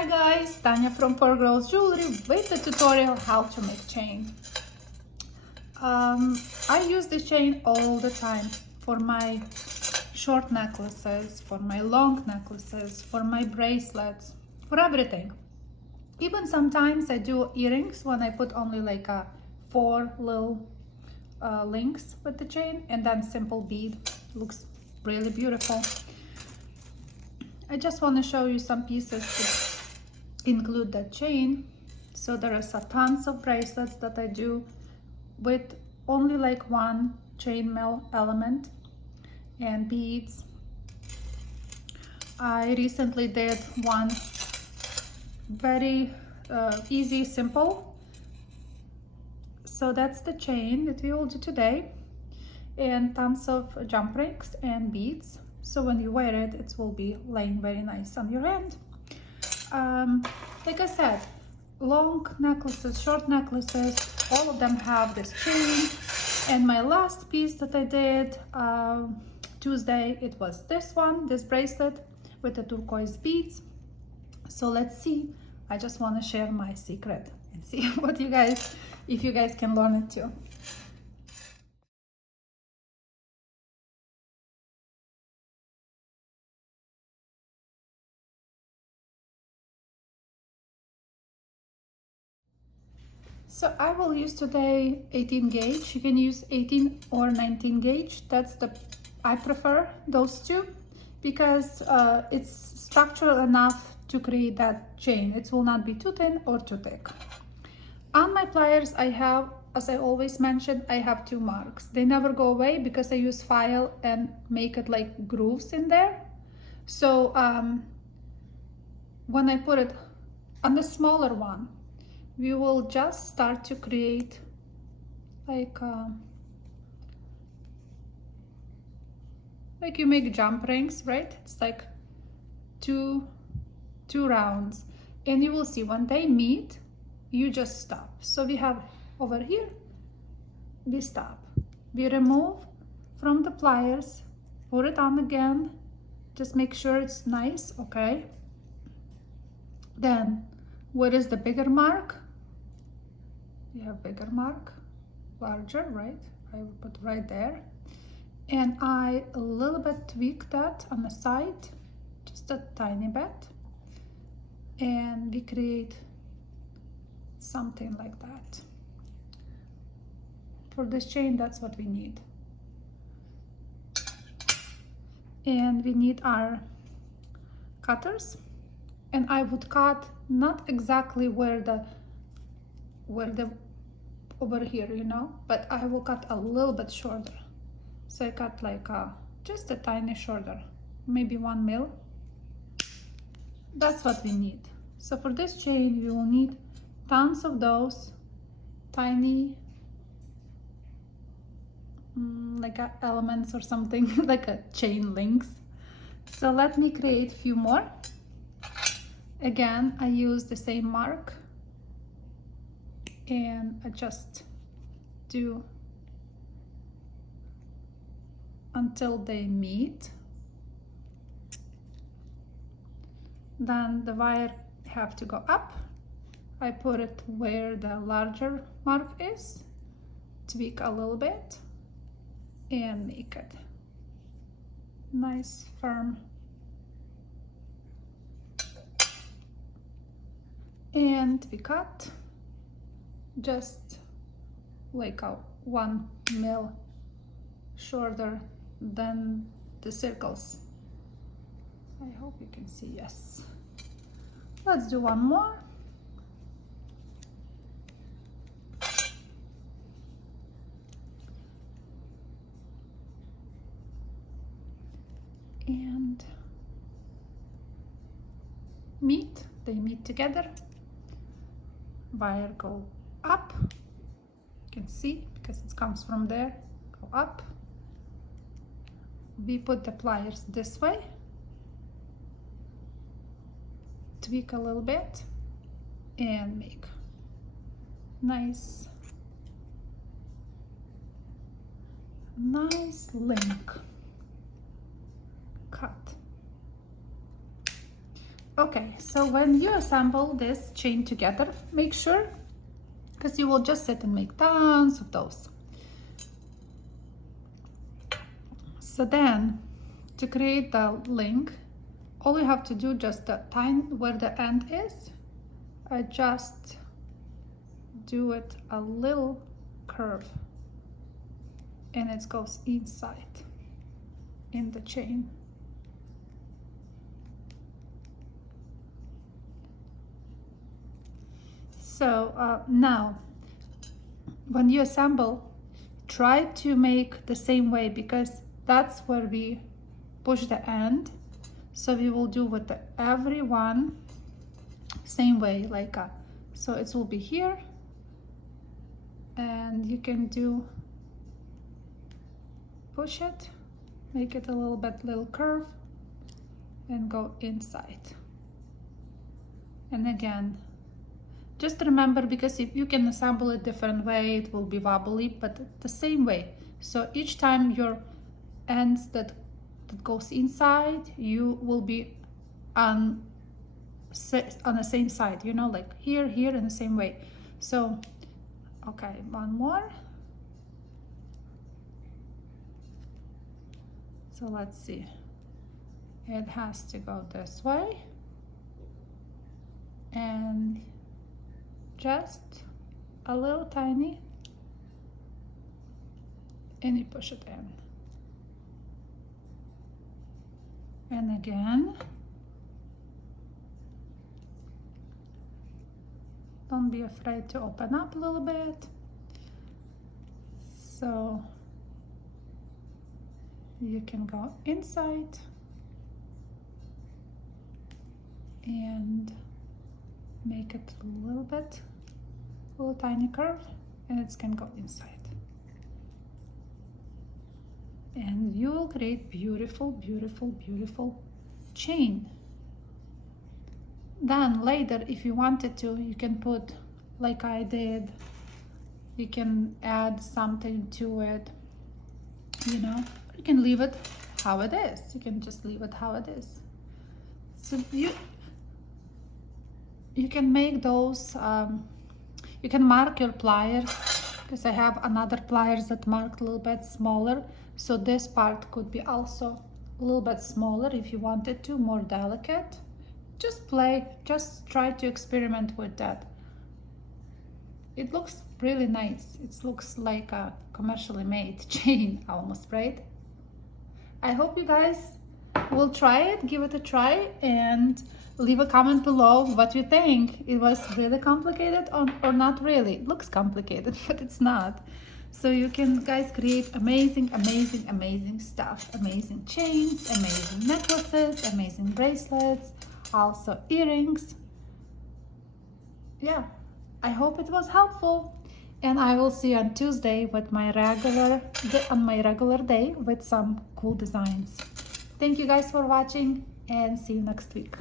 Hi guys, Tanya from Poor Girls Jewelry with a tutorial how to make chain. I use this chain all the time for my short necklaces, for my long necklaces, for my bracelets, for everything. Even sometimes I do earrings when I put only like 4 little links with the chain and then simple bead. Looks really beautiful. I just want to show you some pieces to include that chain. So there are tons of bracelets that I do with only like one chainmail element and beads. I recently did one very easy, simple. So that's the chain that we will do today, and tons of jump rings and beads. So when you wear it, it will be laying very nice on your hand. Like I said, long necklaces, short necklaces, all of them have this chain. And my last piece that I did Tuesday, it was this one, this bracelet with the turquoise beads. So let's see. I just want to share my secret and see what you guys, if you guys can learn it too. So I will use today 18 gauge. You can use 18 or 19 gauge. I prefer those two because it's structural enough to create that chain. It will not be too thin or too thick. On my pliers, I have, as I always mention, I have 2 marks. They never go away because I use file and make it like grooves in there. So when I put it on the smaller one, we will just start to create like you make jump rings, right? It's like two rounds, and you will see when they meet, you just stop. So we have over here, we stop, we remove from the pliers, put it on again, just make sure it's nice, okay? Then what is the bigger mark? You have bigger mark, larger, right? I will put right there. And I a little bit tweak that on the side, just a tiny bit. And we create something like that. For this chain, that's what we need. And we need our cutters. And I would cut not exactly where the over here, you know, but I will cut a little bit shorter. So I cut like just a tiny shorter, maybe 1 mil. That's what we need. So for this chain, we will need tons of those tiny like elements or something like a chain links. So let me create a few more. Again, I use the same mark and I just do until they meet. Then the wire have to go up. I put it where the larger mark is, tweak a little bit and make it nice, firm. And we cut just like a 1 mil shorter than the circles. I hope you can see, yes. Let's do one more. And they meet together. Wire go up, you can see because it comes from there, go up. We put the pliers this way, tweak a little bit and make nice link cut. Okay, so when you assemble this chain together, make sure, because you will just sit and make tons of those. So then, to create the link, all you have to do, just the time where the end is, I just do it a little curve, and it goes inside in the chain. So now, when you assemble, try to make the same way, because that's where we push the end. So we will do with every one same way, like so it will be here, and you can do push it, make it a little curve, and go inside. And again, just remember, because if you can assemble it different way, it will be wobbly, but the same way. So each time your ends that goes inside, you will be on the same side, you know, like here, in the same way. So, okay, one more. So let's see. It has to go this way. And just a little tiny, and you push it in. And again, don't be afraid to open up a little bit. So you can go inside and make it a little tiny curve, and it can go inside. And you will create beautiful, beautiful, beautiful chain. Then later, if you wanted to, you can put, like I did, you can add something to it, you know. You can leave it how it is. You can just leave it how it is. So you can make those, you can mark your pliers, because I have another pliers that marked a little bit smaller. So this part could be also a little bit smaller if you wanted to, more delicate. Just play, just try to experiment with that. It looks really nice. It looks like a commercially made chain almost, right? I hope you guys will try it, give it a try, and leave a comment below what you think. It was really complicated or not really. It looks complicated, but it's not. So you can, guys, create amazing, amazing, amazing stuff. Amazing chains, amazing necklaces, amazing bracelets, also earrings. Yeah, I hope it was helpful. And I will see you on Tuesday with my regular day with some cool designs. Thank you guys for watching, and see you next week.